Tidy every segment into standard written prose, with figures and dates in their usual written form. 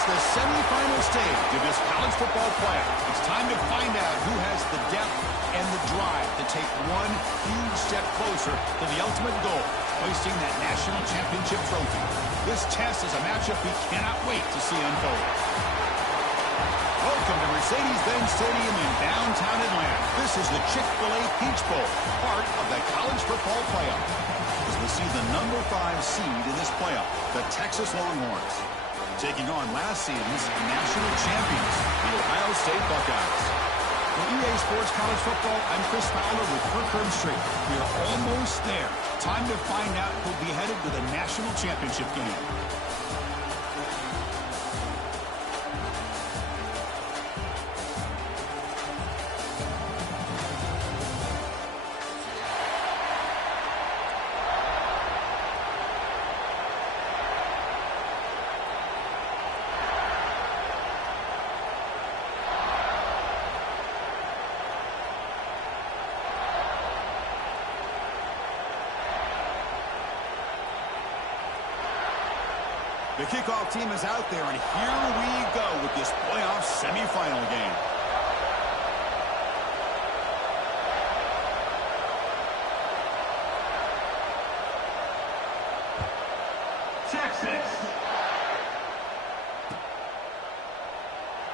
It's the semifinal stage of this college football playoff. It's time to find out who has the depth and the drive to take one huge step closer to the ultimate goal, hoisting that national championship trophy. This test is a matchup we cannot wait to see unfold. Welcome to Mercedes-Benz Stadium in downtown Atlanta. This is the Chick-fil-A Peach Bowl, part of the college football playoff. As we see the number 5 seed in this playoff, the Texas Longhorns, taking on last season's national champions, the Ohio State Buckeyes. For EA Sports College Football, I'm Chris Fowler with Kirk Street. We are almost there. Time to find out who'll be headed to the national championship game. The kickoff team is out there, and here we go with this playoff semifinal game. Texas.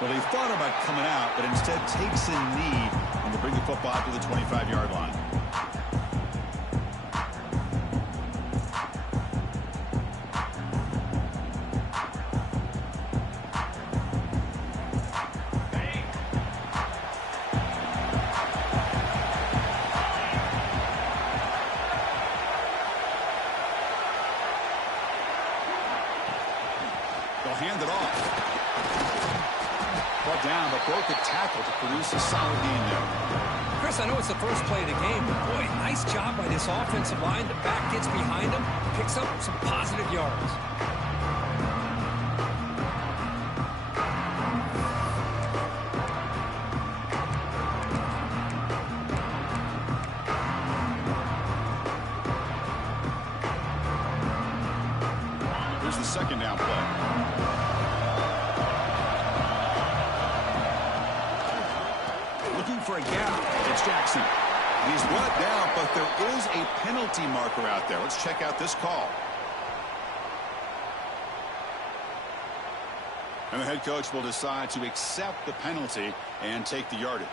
Well, they thought about coming out, but instead takes a knee and to bring the football out to the 25-yard line. Hand it off. Brought down, but broke the tackle to produce a solid gain there. Chris, I know it's the first play of the game, but boy, nice job by this offensive line. The back gets behind him, picks up some positive yards. Here's the second down play. For a gap, it's Jackson. He's brought down, but there is a penalty marker out there. Let's check out this call. And the head coach will decide to accept the penalty and take the yardage.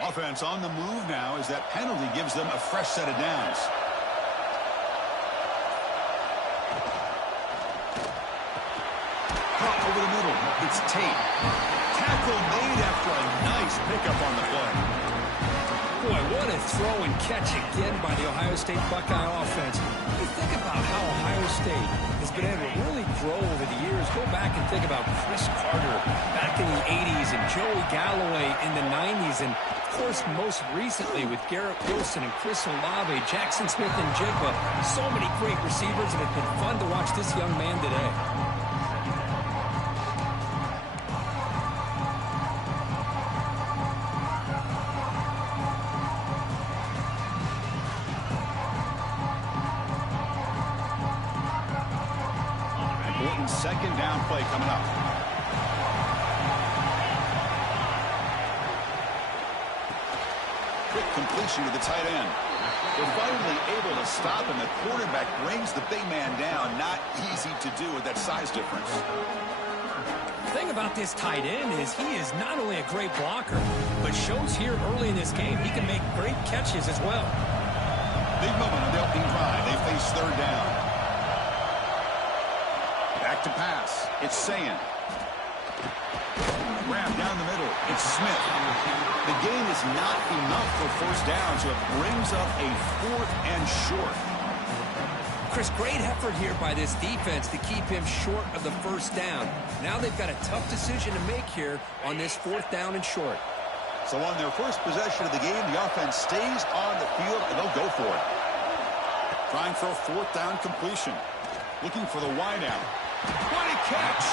Offense on the move now as that penalty gives them a fresh set of downs. Over the middle, it's Tate. Tackle made after a nice pickup on the play. Boy, what a throw and catch again by the Ohio State Buckeye offense. You think about how Ohio State has been able to really grow over the years. Go back and think about Chris Carter back in the 80s and Joey Galloway in the 90s. And, of course, most recently with Garrett Wilson and Chris Olave, Jackson Smith and Jigba. So many great receivers, and it's been fun to watch this young man today. Second down play coming up. Quick completion to the tight end. They're finally able to stop him. The quarterback brings the big man down. Not easy to do with that size difference. The thing about this tight end is he is not only a great blocker, but shows here early in this game he can make great catches as well. Big moment on the opening drive. They face third down. Back to pass. It's Sayan. Grab down the middle. It's Smith. The gain is not enough for first down, so it brings up a 4th and short. Chris, great effort here by this defense to keep him short of the first down. Now they've got a tough decision to make here on this 4th down and short. So on their first possession of the game, the offense stays on the field, and they'll go for it. Trying for a 4th down completion. Looking for the wideout. What a catch!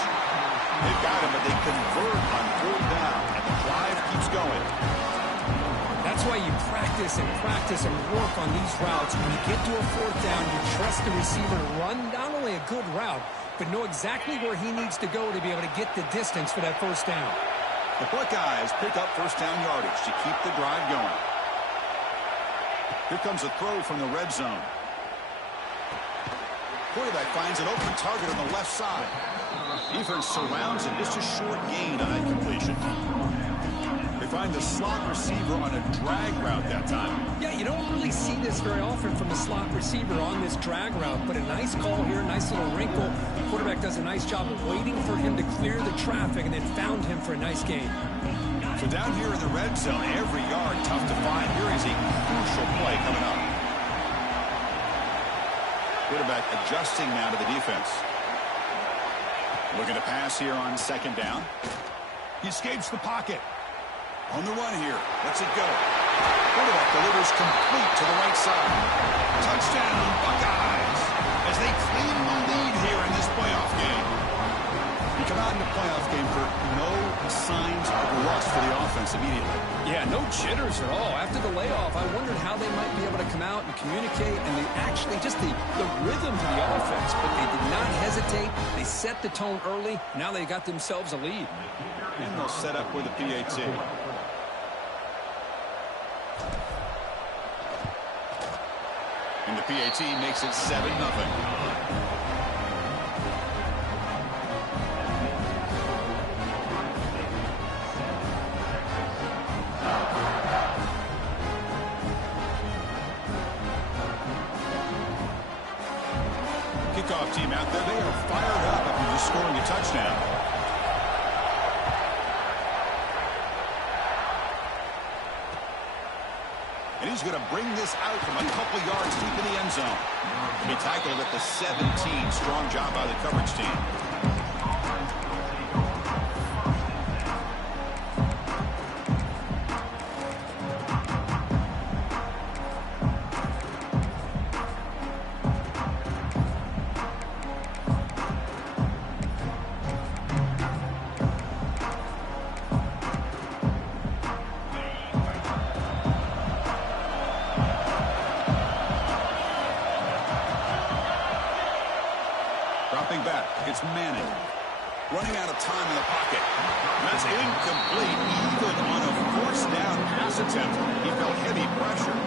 They've got him, but they convert on 4th down, and the drive keeps going. practice and practice and work on these routes. When you get to a fourth down, you trust the receiver to run not only a good route, but know exactly where he needs to go to be able to get the distance for that first down. The Buckeyes pick up first down yardage to keep the drive going. Here comes a throw from the red zone. Quarterback finds an open target on the left side. Defense surrounds him. Just a short gain on that completion. They find the slot receiver on a drag route that time. Yeah, you don't really see this very often from a slot receiver on this drag route, but a nice call here, nice little wrinkle. The quarterback does a nice job of waiting for him to clear the traffic and then found him for a nice gain. So down here in the red zone, every yard tough to find. Here is a crucial play coming up. Quarterback adjusting now to the defense. Looking to pass here on second down. He escapes the pocket. On the run here. Lets it go. Quarterback delivers complete to the right side. Touchdown, Buckeyes, as they claim the lead here in this playoff game. You come out in the playoff game for no signs of rust for the offense immediately. Yeah, no jitters at all. After the layoff, I wondered how they might be able to come out and communicate, and actually just the rhythm to the offense. But they did not hesitate. They set the tone early. Now they got themselves a lead. And they'll set up with a PAT. And the PAT makes it 7-0. Kickoff team out there. They are fired up after just scoring a touchdown. And he's going to bring this out from a couple yards deep in the end zone. He tackled at the 17. Strong job by the coverage team. Dropping back, it's Manning. Running out of time in the pocket. That's incomplete. Even on a forced down pass attempt, he felt heavy pressure.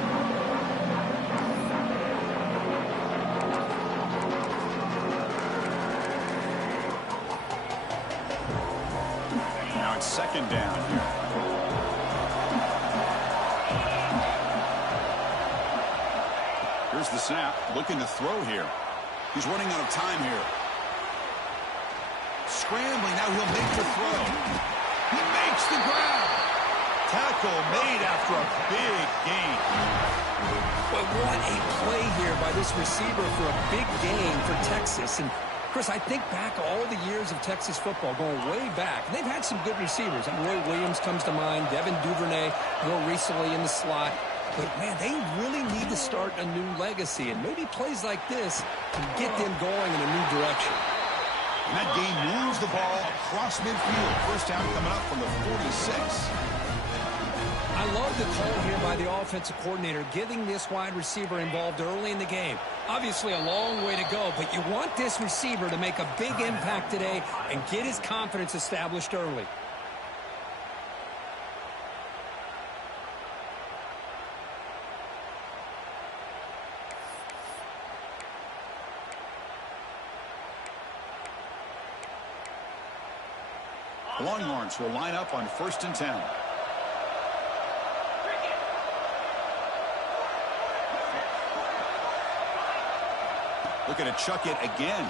Now it's second down here. Here's the snap. Looking to throw here. He's running out of time here. Scrambling, now he'll make the throw. He makes the grab. Tackle made after a big gain. But what a play here by this receiver for a big gain for Texas. And Chris, I think back all the years of Texas football, going way back. They've had some good receivers. Roy Williams comes to mind, Devin Duvernay, more recently in the slot. But, man, they really need to start a new legacy. And maybe plays like this can get them going in a new direction. And that game moves the ball across midfield. First down coming up from the 46. I love the call here by the offensive coordinator, getting this wide receiver involved early in the game. Obviously a long way to go, but you want this receiver to make a big impact today and get his confidence established early. The Longhorns will line up on 1st and 10. Looking to chuck it again.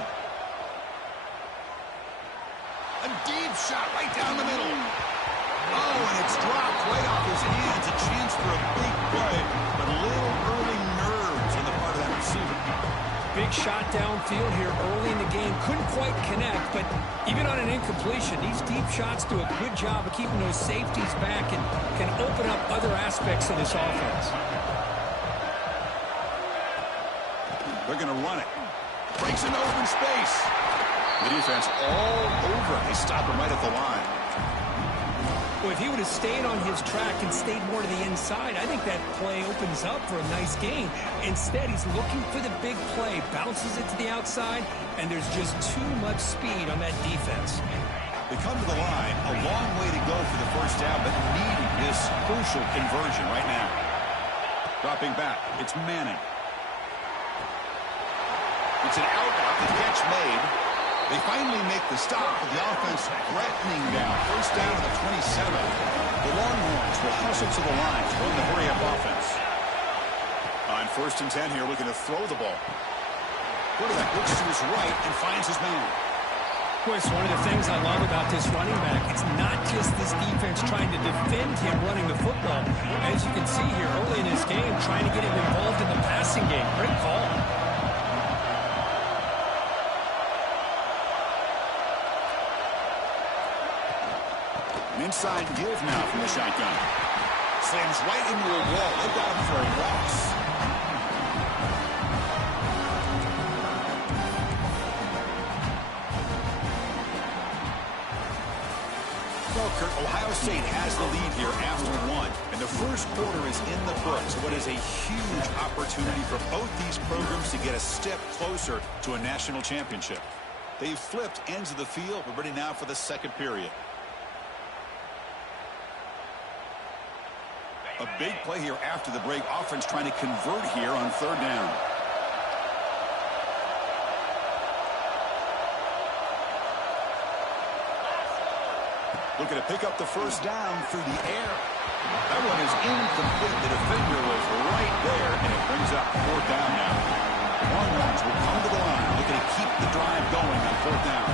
A deep shot right down the middle. Oh, and it's dropped right off his hands. A chance for a big play, but little early nerves on the part of that receiver. Big shot downfield here early in the game. Couldn't quite connect, but even on an incompletion, these deep shots do a good job of keeping those safeties back and can open up other aspects of this offense. They're going to run it. Breaks into open space. The defense all over. They stop him right at the line. Well, if he would have stayed on his track and stayed more to the inside, I think that play opens up for a nice gain. Instead, he's looking for the big play, bounces it to the outside, and there's just too much speed on that defense. They come to the line, a long way to go for the first down, but needing this crucial conversion right now. Dropping back, it's Manning. It's an out route, the catch made. They finally make the stop, with the offense threatening down. First down to the 27. The Longhorns will hustle to the line to run the hurry-up offense. On 1st and 10 here, looking to throw the ball. Quarterback looks to his right and finds his man. Of course, one of the things I love about this running back, it's not just this defense trying to defend him running the football. As you can see here early in his game, trying to get him involved in the passing game. Great call. Inside give now from the shotgun. Slams right into a wall. They got him for a loss. Well, Kurt, Ohio State has the lead here after one. And the first quarter is in the books. What is a huge opportunity for both these programs to get a step closer to a national championship. They've flipped ends of the field. We're ready now for the second period. A big play here after the break. Offense trying to convert here on 3rd down. Looking to pick up the first down through the air. That one is incomplete. The defender was right there, and it brings up 4th down now. The Longhorns will come to the line, looking to keep the drive going on 4th down.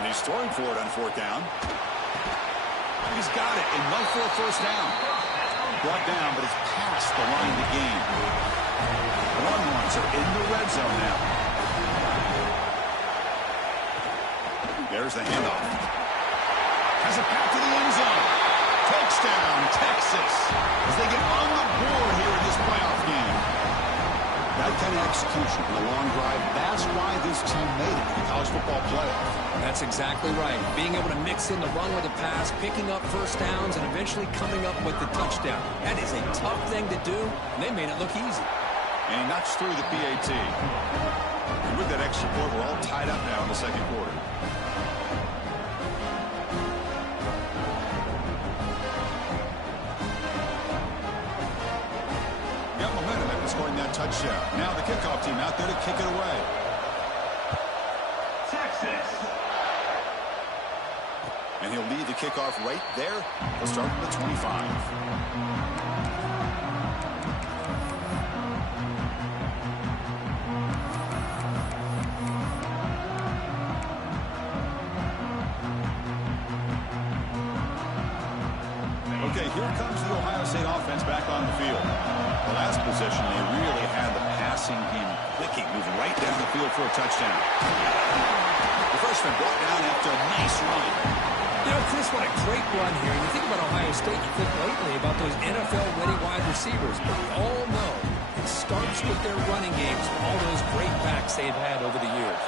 And he's throwing for it on 4th down. He's got it and run for a first down. Brought down, but it's past the line to gain. The Longhorns are in the red zone now. There's the handoff. Has it back to the end zone. Touchdown, Texas, as they get on the board here in this playoff game. That kind of execution in a long drive, that's why this team made it to the college football playoff. That's exactly right. Being able to mix in the run with the pass, picking up first downs, and eventually coming up with the touchdown. That is a tough thing to do, and they made it look easy. And he knocks through the PAT. And with that extra point, we're all tied up now in the second quarter. Got momentum after scoring that touchdown. Now the kickoff team out there to kick it away. Texas. And he'll lead the kickoff right there. He'll start from the 25. Okay, here comes the Ohio State offense back on the field. The last possession, they really had the passing game clicking, moving right down the field for a touchdown. The freshman brought down after a nice run. You know, Chris, what a great run here. You think about Ohio State, you think lately about those NFL-ready wide receivers. But we all know it starts with their running games, all those great backs they've had over the years.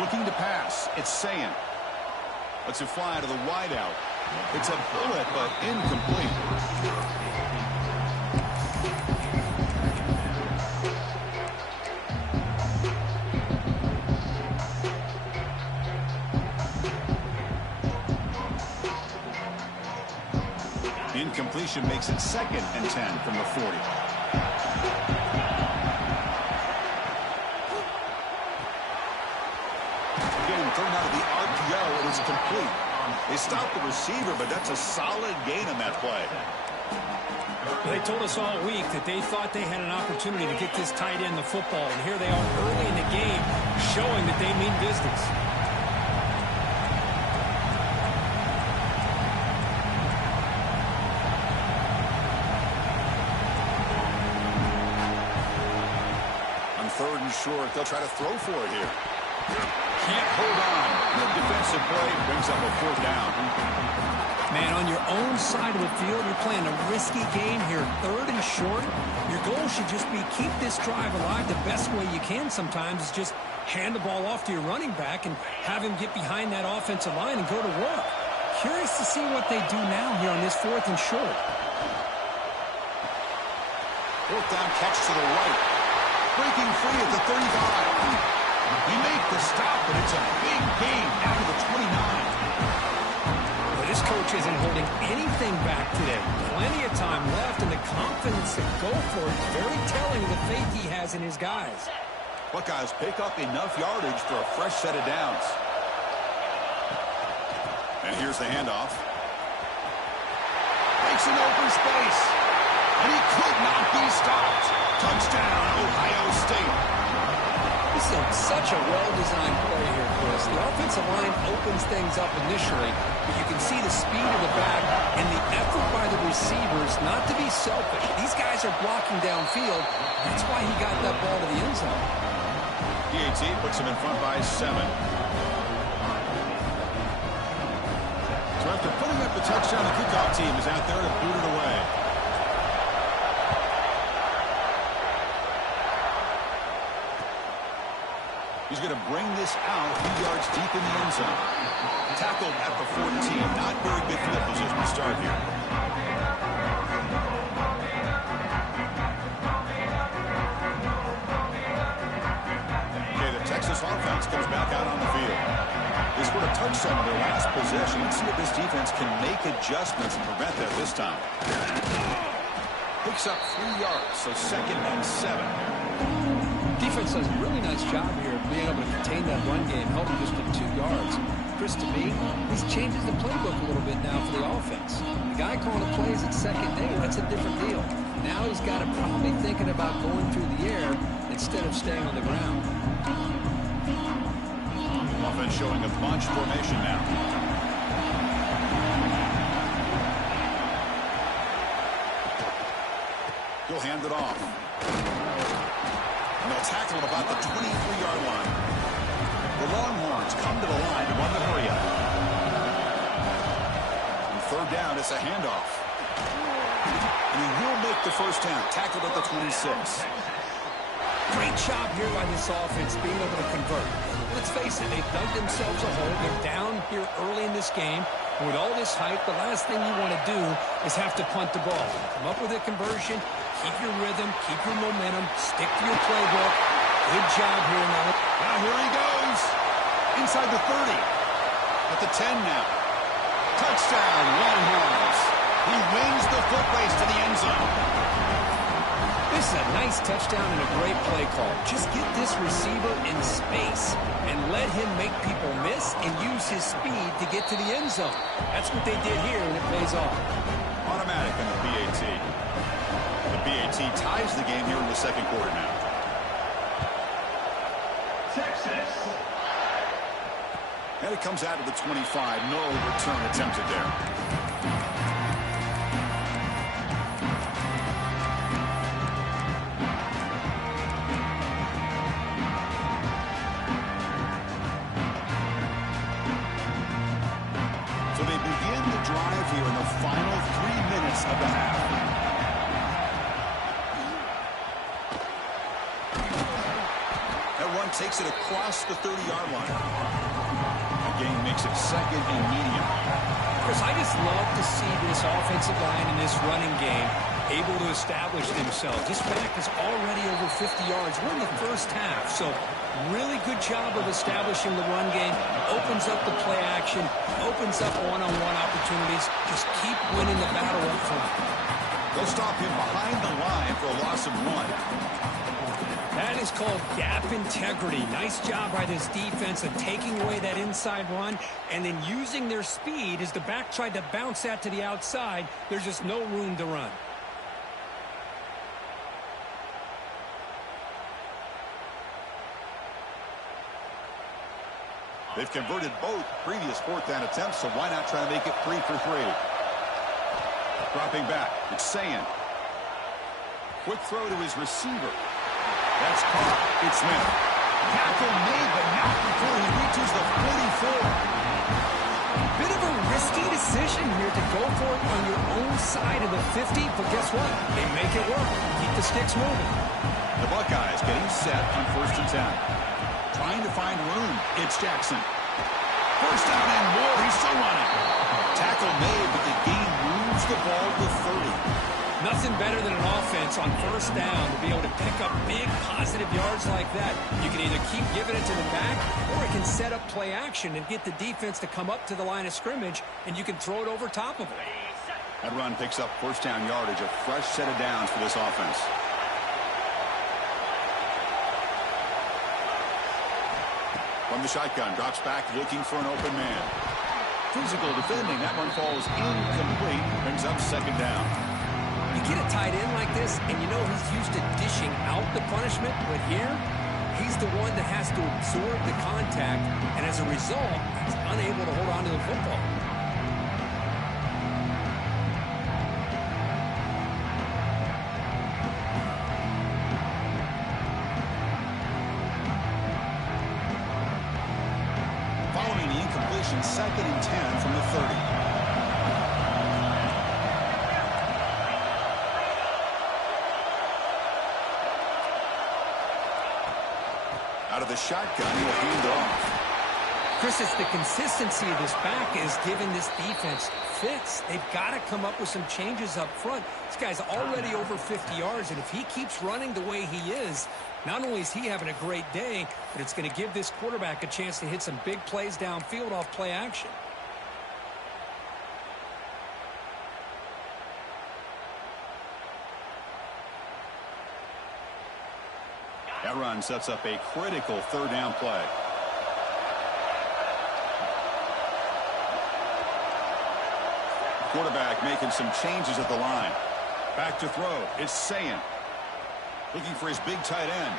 Looking to pass, it's Sayan. Lets it fly to the wideout. It's a bullet, but incomplete. Incompletion makes it 2nd and 10 from the 40. Again, thrown out of the RPO, it is complete. They stopped the receiver, but that's a solid gain on that play. They told us all week that they thought they had an opportunity to get this tight end the football, and here they are early in the game showing that they mean business. On 3rd and short, they'll try to throw for it here. Can't hold on. Good defensive play brings up a 4th down. Man, on your own side of the field, you're playing a risky game here. 3rd and short. Your goal should just be keep this drive alive the best way you can sometimes. Is just hand the ball off to your running back and have him get behind that offensive line and go to work. Curious to see what they do now here on this 4th and short. 4th down catch to the right. Breaking free at the 35. We make the stop, but it's a big gain down to the 29. Well, this coach isn't holding anything back today. Plenty of time left, and the confidence to go for it is very telling of the faith he has in his guys. Buckeyes pick up enough yardage for a fresh set of downs. And here's the handoff. Makes an open space. And he could not be stopped. Touchdown, Ohio State. This is such a well-designed play here, Chris. The offensive line opens things up initially, but you can see the speed of the back and the effort by the receivers not to be selfish. These guys are blocking downfield. That's why he got that ball to the end zone. PAT puts him in front by 7. So after putting up the touchdown, the kickoff team is out there to boot it away. He's going to bring this out a few yards deep in the end zone. Tackled at the 14. Not very good field position to start here. Okay, the Texas offense comes back out on the field. They scored a touchdown on their last possession. Let's see if this defense can make adjustments and prevent that this time. Picks up 3 yards, so 2nd and 7. Defense does a really nice job here of being able to contain that run game, held him just to 2 yards. Chris, to me, this changes the playbook a little bit now for the offense. The guy calling the plays at 2nd day, that's a different deal. Now he's got to probably thinking about going through the air instead of staying on the ground. Offense showing a bunch formation now. He'll hand it off. And they'll tackle at about the 23-yard line. The Longhorns come to the line to run the hurry up. And 3rd down, it's a handoff. And he will make the 1st down. Tackled at the 26. Great job here by this offense being able to convert. Let's face it, they've dug themselves a hole. They're down here early in this game. With all this hype, the last thing you want to do is have to punt the ball. Come up with a conversion, keep your rhythm, keep your momentum, stick to your playbook. Good job here now. Now here he goes. Inside the 30. At the 10 now. Touchdown, Longhorns. He wins the foot race to the end zone. This is a nice touchdown and a great play call. Just get this receiver in space and let him make people miss and use his speed to get to the end zone. That's what they did here, and it pays off. Automatic in the BAT. The BAT ties the game here in the 2nd quarter now. Texas. And it comes out to the 25. No return attempted there. So they begin the drive here in the final 3 minutes of the half. That run takes it across the 30-yard line. The gain makes it 2nd and medium. Chris, I just love to see this offensive line in this running game able to establish themselves. This back is already over 50 yards. We're in the 1st half, so really good job of establishing the run game. Opens up the play action, opens up one-on-one opportunities. Just keep winning the battle up front. They'll stop him behind the line for a loss of 1. That is called gap integrity. Nice job by this defense of taking away that inside run and then using their speed as the back tried to bounce that to the outside. There's just no room to run. They've converted both previous 4th down attempts, so why not try to make it 3 for 3? Dropping back, it's Sayin. Quick throw to his receiver. That's caught. It's Smith. Tackle made, but not before he reaches the 44. Bit of a risky decision here to go for it on your own side of the 50, but guess what? They make it work. Keep the sticks moving. The Buckeyes getting set on 1st and 10. trying to find room. It's Jackson. First down and more. He's still running. Tackle made, but the gain moves the ball to 30. Nothing better than an offense on first down to be able to pick up big positive yards like that. You can either keep giving it to the back, or it can set up play action and get the defense to come up to the line of scrimmage, and you can throw it over top of it. That run picks up first down yardage, a fresh set of downs for this offense. From the shotgun, drops back looking for an open man. Physical defending, that one falls incomplete, brings up second down. You get a tight end like this, and you know he's used to dishing out the punishment, but here, he's the one that has to absorb the contact, and as a result, he's unable to hold on to the football. Following the incompletion, 2nd and 10 from the 30. Out of the shotgun, he'll hand off. Chris, it's the consistency of this back is giving this defense fits. They've got to come up with some changes up front. This guy's already over 50 yards, and if he keeps running the way he is, not only is he having a great day, but it's going to give this quarterback a chance to hit some big plays downfield off play action. That run sets up a critical third down play. Quarterback making some changes at the line. Back to throw. It's Sayan. Looking for his big tight end.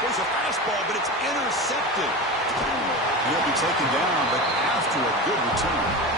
There's a fastball, but it's intercepted. He'll be taken down, but after a good return.